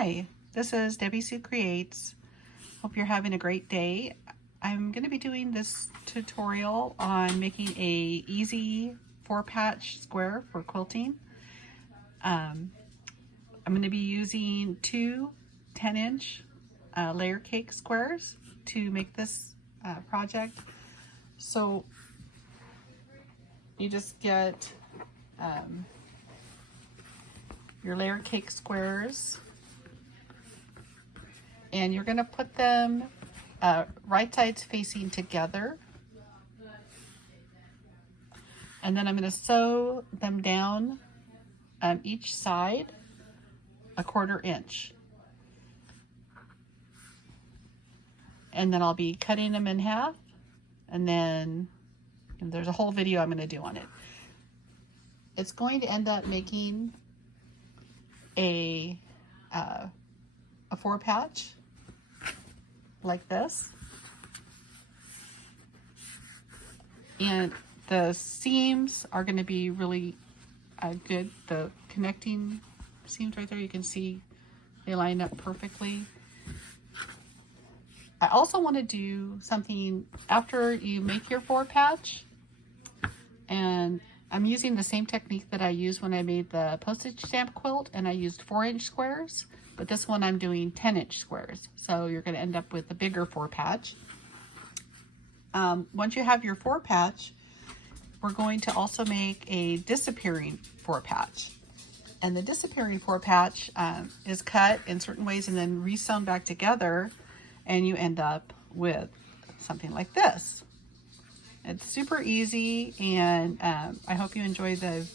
Hi, this is Debbie Sue Creates. Hope you're having a great day. I'm going to be doing this tutorial on making a easy 4-patch square for quilting. I'm going to be using two 10-inch layer cake squares to make this project. So you just get your layer cake squares, and you're going to put them right sides facing together, and then I'm going to sew them down each side 1/4 inch, and then I'll be cutting them in half, and then there's a whole video I'm going to do on it. It's going to end up making a 4-patch like this, and the seams are going to be really good. The connecting seams right there, you can see they line up perfectly. I also want to do something after you make your 4-patch, and I'm using the same technique that I used when I made the postage stamp quilt, and I used 4-inch squares, but this one I'm doing 10-inch squares. So you're going to end up with a bigger 4-patch. Once you have your 4-patch, we're going to also make a disappearing 4-patch. And the disappearing 4-patch is cut in certain ways and then re-sewn back together, and you end up with something like this. It's super easy, and I hope you enjoy the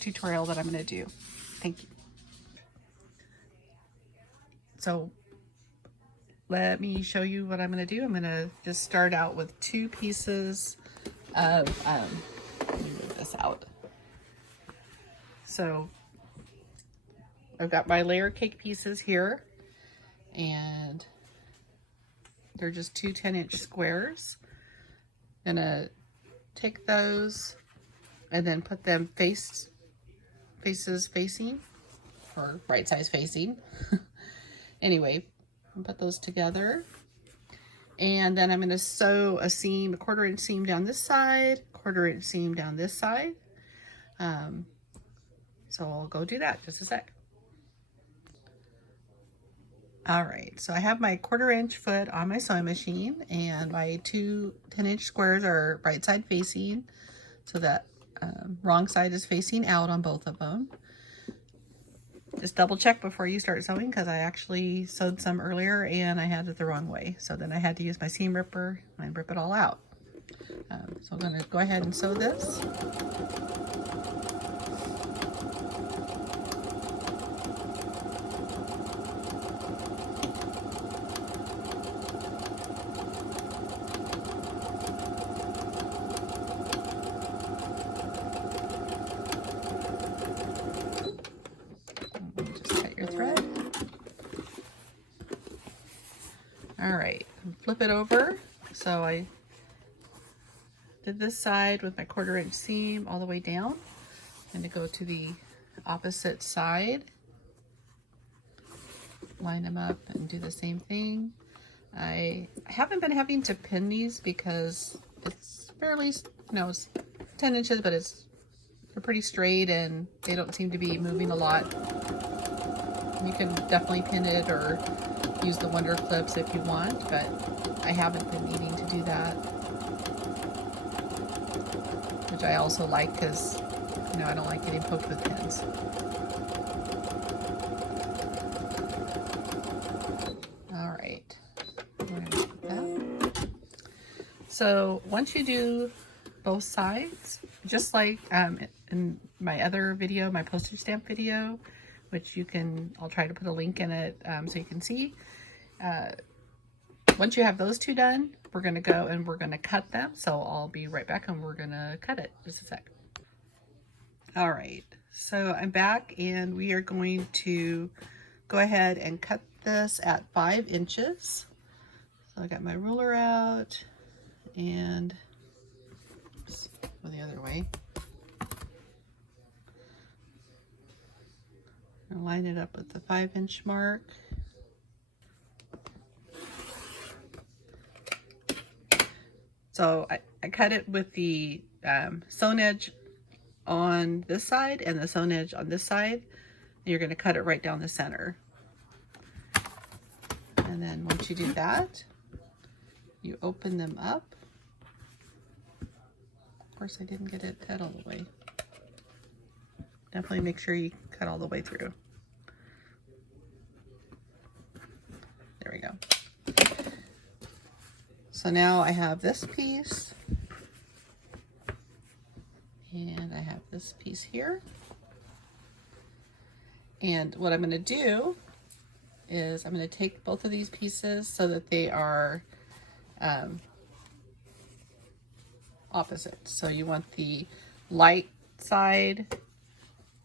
tutorial that I'm going to do. Thank you. So let me show you what I'm going to do. I'm going to just start out with 2 pieces of, let me move this out. So I've got my layer cake pieces here, and they're just 2 10-inch squares. I'm gonna take those and then put them faces facing, or right sides facing. Anyway, I'll put those together, and then I'm going to sew a seam, a 1/4 inch seam down this side, 1/4 inch seam down this side. So I'll go do that just a sec. All right, so I have my 1/4 inch foot on my sewing machine, and my 2 10-inch squares are right side facing, so that wrong side is facing out on both of them. Just double check before you start sewing, because I actually sewed some earlier and I had it the wrong way. So then I had to use my seam ripper and rip it all out. So I'm going to go ahead and sew this. Your thread. All right, flip it over. So I did this side with my 1/4 inch seam all the way down. I'm going to go to the opposite side, line them up and do the same thing. I haven't been having to pin these because it's fairly, it's 10 inches, but they're pretty straight and they don't seem to be moving a lot. You can definitely pin it or use the wonder clips if you want, but I haven't been needing to do that, which I also like because, I don't like getting poked with pins. All right. So once you do both sides, just like in my other video, my postage stamp video, which I'll try to put a link in it so you can see. Once you have those 2 done, we're going to go and we're going to cut them. So I'll be right back and we're going to cut it. Just a sec. All right, so I'm back and we are going to go ahead and cut this at 5 inches. So I got my ruler out and go the other way. Line it up with the 5-inch mark. So I cut it with the sewn edge on this side and the sewn edge on this side. And you're going to cut it right down the center. And then once you do that, you open them up. Of course, I didn't get it cut all the way. Definitely make sure you cut all the way through. There we go. So now I have this piece, and I have this piece here. And what I'm going to do is I'm going to take both of these pieces so that they are opposite. So you want the light side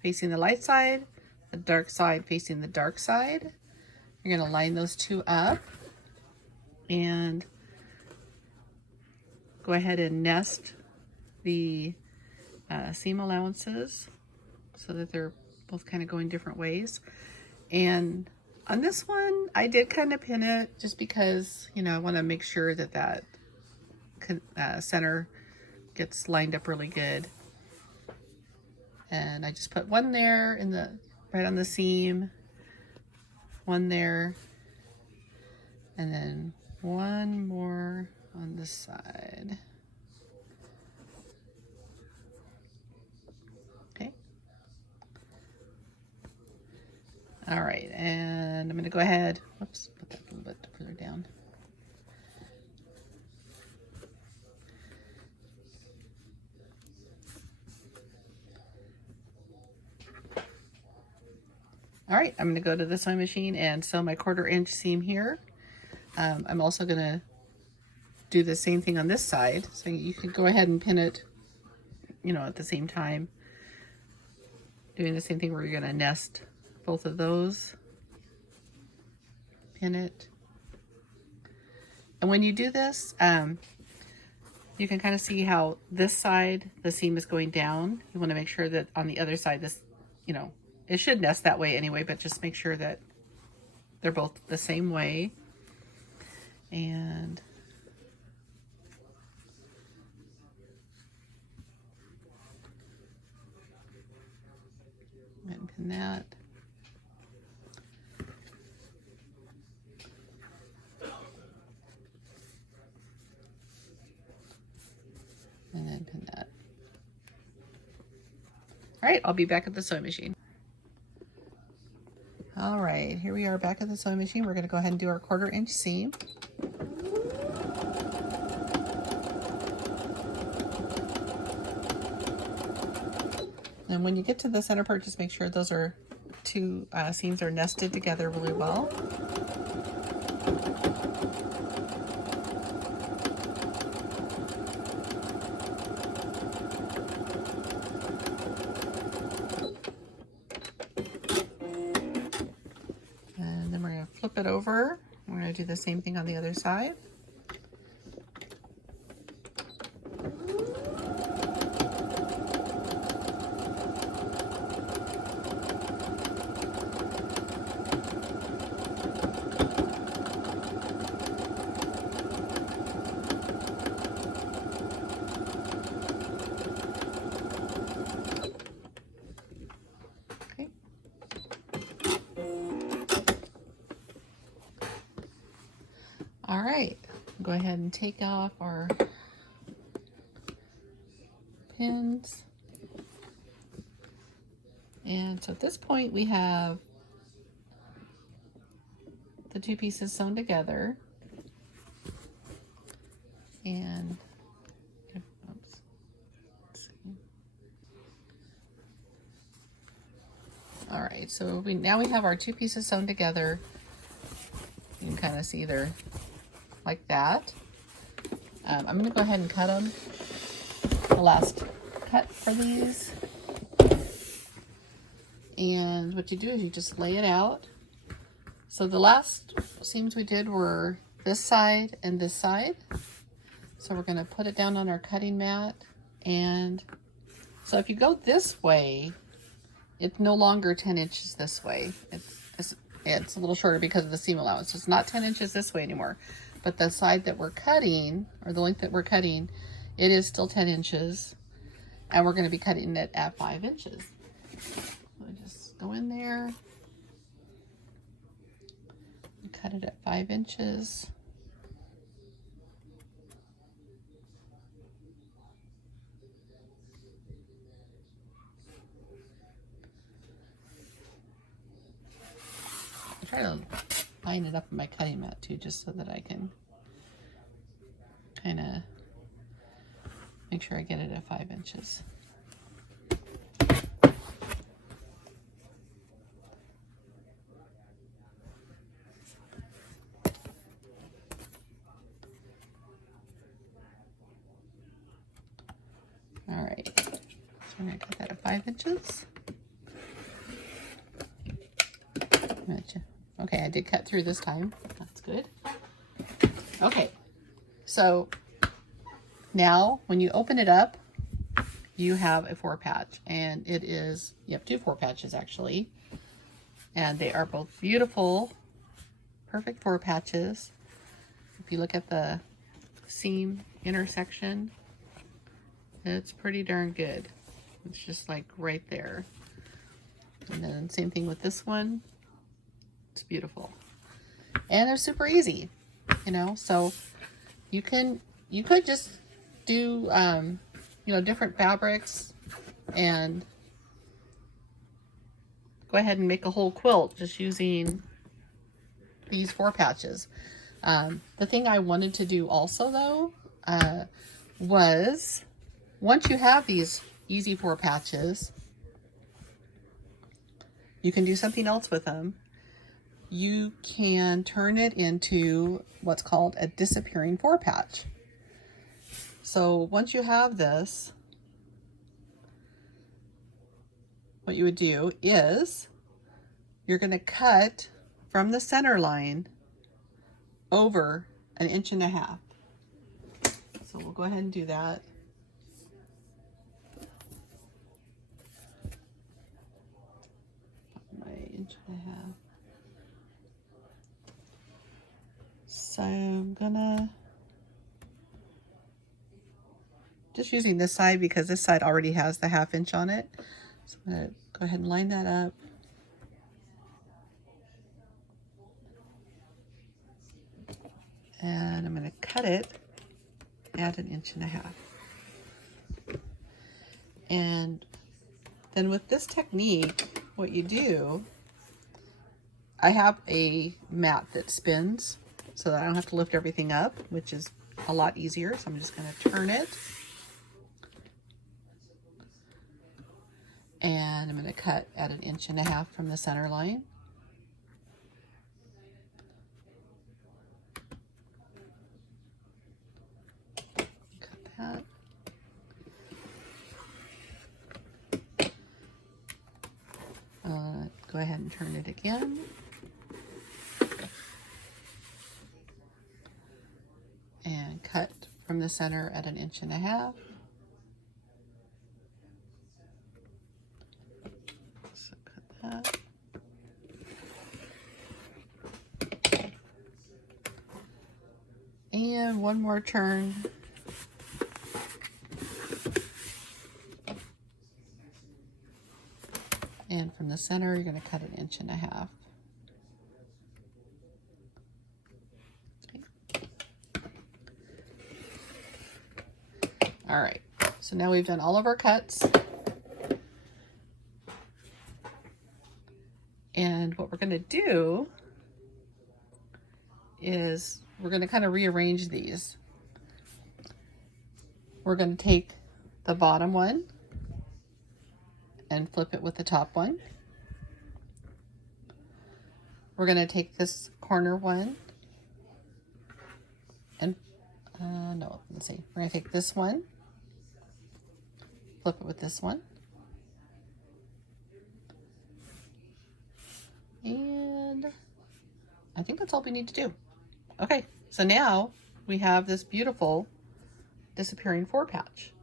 facing the light side, the dark side facing the dark side. You're going to line those two up and go ahead and nest the seam allowances so that they're both kind of going different ways. And on this one, I did kind of pin it just because, you know, I want to make sure that that center gets lined up really good. And I just put one there in the right on the seam, one there, and then one more on this side. Okay. All right, and I'm going to go ahead. Whoops, put that a little bit further down. All right, I'm going to go to the sewing machine and sew my 1/4 inch seam here. I'm also going to do the same thing on this side. So you can go ahead and pin it, you know, at the same time. Doing the same thing where you're going to nest both of those. Pin it. And when you do this, you can kind of see how this side, the seam is going down. You want to make sure that on the other side, this, you know, it should nest that way anyway, but just make sure that they're both the same way. And go ahead and pin that. And then pin that. All right, I'll be back at the sewing machine. All right, here we are back at the sewing machine. We're going to go ahead and do our 1/4 inch seam. And when you get to the center part, just make sure those are two seams are nested together really well. And then we're going to flip it over. We're going to do the same thing on the other side. All right, go ahead and take off our pins. And so at this point we have the two pieces sewn together. And oops, let's see. All right, so now we have our two pieces sewn together. You can kind of see they're like that. I'm going to go ahead and cut them. The last cut for these. And what you do is you just lay it out. So the last seams we did were this side and this side. So we're going to put it down on our cutting mat. And so if you go this way, it's no longer 10 inches this way. It's a little shorter because of the seam allowance. It's not 10 inches this way anymore. but the side that we're cutting, or the length that we're cutting, it is still 10 inches, and we're going to be cutting it at 5 inches. So just go in there and cut it at 5 inches. I try to line it up in my cutting mat too, just so that I can kind of make sure I get it at 5 inches. All right, so I'm going to cut that at 5 inches. Okay, I did cut through this time. That's good. Okay, so now when you open it up, you have a 4-patch, and it is, you have 2 4-patches actually, and they are both beautiful, perfect 4-patches. If you look at the seam intersection, it's pretty darn good. It's just like right there. And then same thing with this one. It's beautiful. And they're super easy, you know, so you could just do, you know, different fabrics and go ahead and make a whole quilt just using these 4-patches. The thing I wanted to do also though, was once you have these easy 4-patches, you can do something else with them. You can turn it into what's called a disappearing 4-patch. So once you have this, what you would do is you're going to cut from the center line over 1.5 inches. So we'll go ahead and do that. My 1.5 inches. So I'm gonna just using this side because this side already has the 1/2 inch on it. So I'm gonna go ahead and line that up. And I'm gonna cut it at 1.5 inches. And then with this technique, what you do, I have a mat that spins so that I don't have to lift everything up, which is a lot easier. So I'm just going to turn it. And I'm going to cut at 1.5 inches from the center line. Cut that. Go ahead and turn it again. And cut from the center at 1.5 inches. So cut that. And one more turn. And from the center, you're going to cut 1.5 inches. All right, so now we've done all of our cuts. And what we're going to do is we're going to kind of rearrange these. We're going to take the bottom one and flip it with the top one. We're going to take this corner one and, no, let's see. We're going to take this one, flip it with this one. And I think that's all we need to do. Okay, so now we have this beautiful disappearing 4-patch.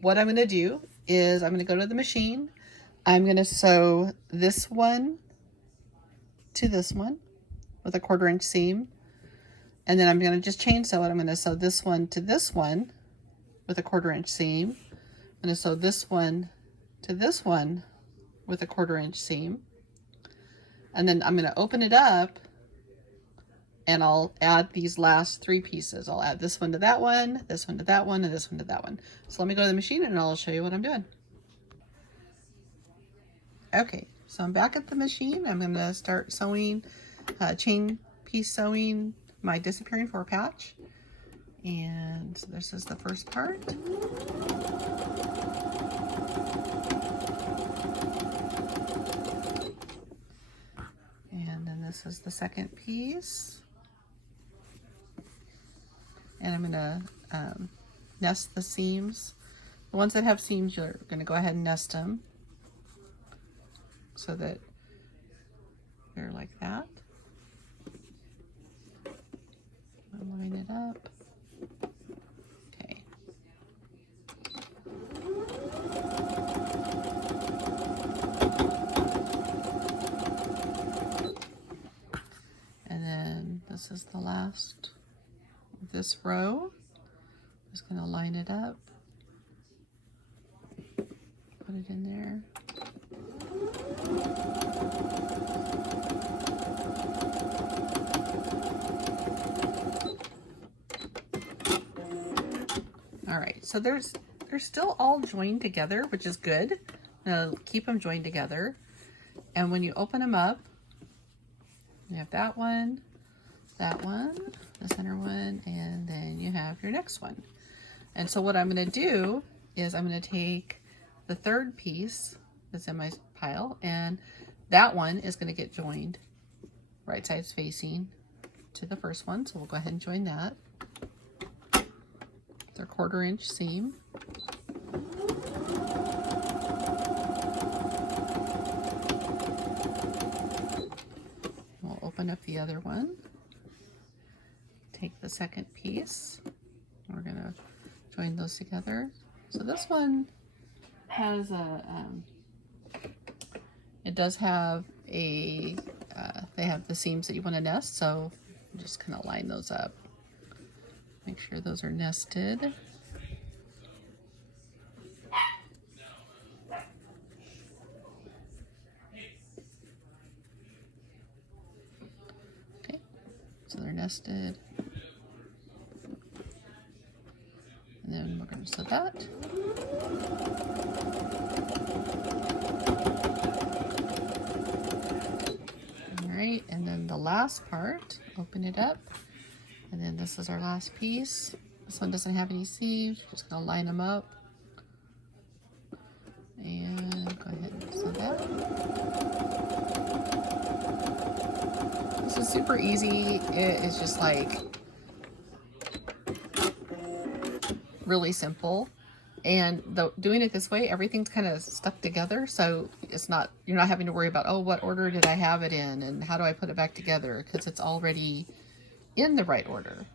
What I'm going to do is I'm going to go to the machine. I'm going to sew this one to this one with a 1/4 inch seam. And then I'm going to just chain sew it. I'm going to sew this one to this one with a 1/4 inch seam. I'm going to sew this one to this one with a 1/4 inch seam. And then I'm going to open it up and I'll add these last 3 pieces. I'll add this one to that one, this one to that one, and this one to that one. So let me go to the machine and I'll show you what I'm doing. Okay, so I'm back at the machine. I'm going to start sewing, chain piece sewing my disappearing 4 patch. And this is the first part. And then this is the second piece. And I'm going to nest the seams. The ones that have seams, you're going to go ahead and nest them so that they're like that. I'll line it up. Okay. And then this is the last of this row. I'm just going to line it up. Put it in there. All right, so they're still all joined together, which is good. Keep them joined together. And when you open them up, you have that one, the center one, and then you have your next one. And so what I'm going to do is I'm going to take the third piece that's in my pile, and that one is going to get joined right sides facing to the first one. So we'll go ahead and join that. It's our 1/4 inch seam. We'll open up the other one. Take the second piece. We're going to join those together. So this one has it does have they have the seams that you want to nest, so I'm just kind of line those up. Make sure those are nested. Okay, so they're nested. And then we're going to sew that. All right, and then the last part, open it up. And then this is our last piece. This one doesn't have any seams. We're just going to line them up. And go ahead and sew that. This is super easy. It is just like really simple. And doing it this way, everything's kind of stuck together. So it's not, you're not having to worry about, oh, what order did I have it in? And how do I put it back together? Because it's already in the right order.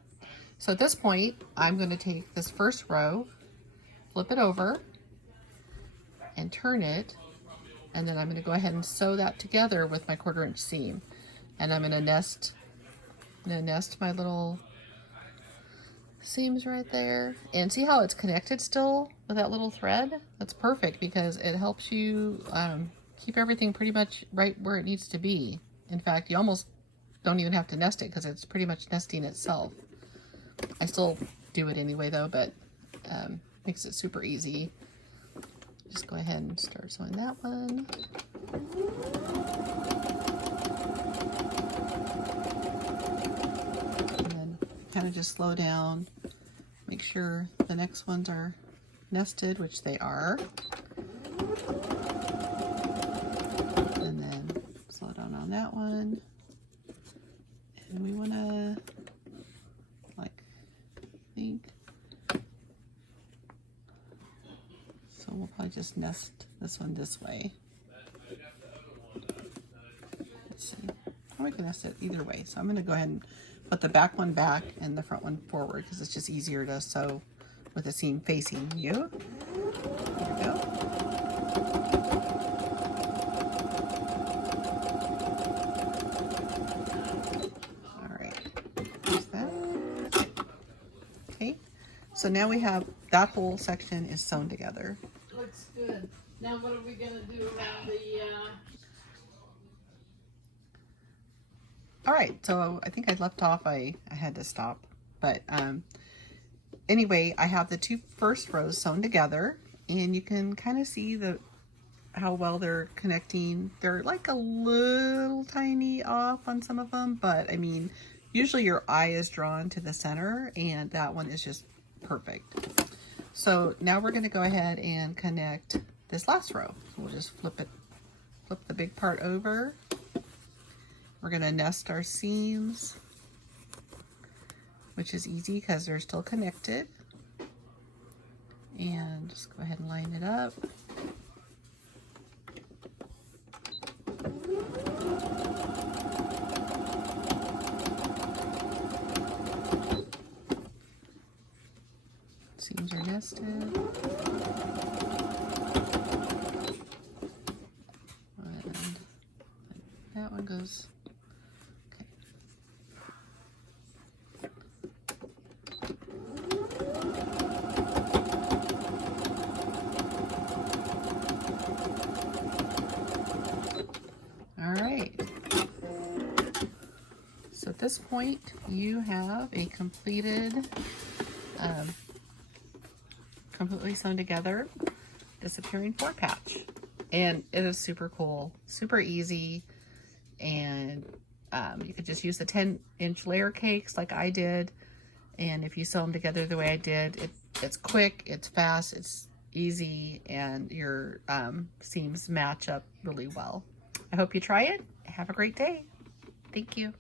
So at this point, I'm going to take this first row, flip it over, and turn it, and then I'm going to go ahead and sew that together with my 1/4 inch seam. And I'm going to nest my little seams right there. And see how it's connected still with that little thread? That's perfect because it helps you keep everything pretty much right where it needs to be. In fact, you almost don't even have to nest it because it's pretty much nesting itself. I still do it anyway though, but makes it super easy. Just go ahead and start sewing that one. And then kind of just slow down. Make sure the next ones are nested, which they are. And then slow down on that one. And we want to, so we'll probably just nest this one this way. Let's see. Or we can nest it either way. So I'm going to go ahead and put the back one back and the front one forward because it's just easier to sew with the seam facing you. There we go. All right. There's that. So now we have that whole section is sewn together. Looks good. Now what are we gonna do around the, All right, so I think I left off, I had to stop. But anyway, I have the two first rows sewn together, and you can kind of see how well they're connecting. They're like a little tiny off on some of them, but I mean, usually your eye is drawn to the center, and that one is just perfect. So now we're going to go ahead and connect this last row. So we'll just flip the big part over. We're going to nest our seams, which is easy because they're still connected. And just go ahead and line it up. Seams are nested. And that one goes, okay. All right. So at this point, you have a completed, completely sewn together disappearing four patch, and it is super cool, super easy, and you could just use the 10-inch layer cakes like I did, and if you sew them together the way I did, it's quick, it's fast, it's easy, and your seams match up really well. I hope you try it. Have a great day. Thank you.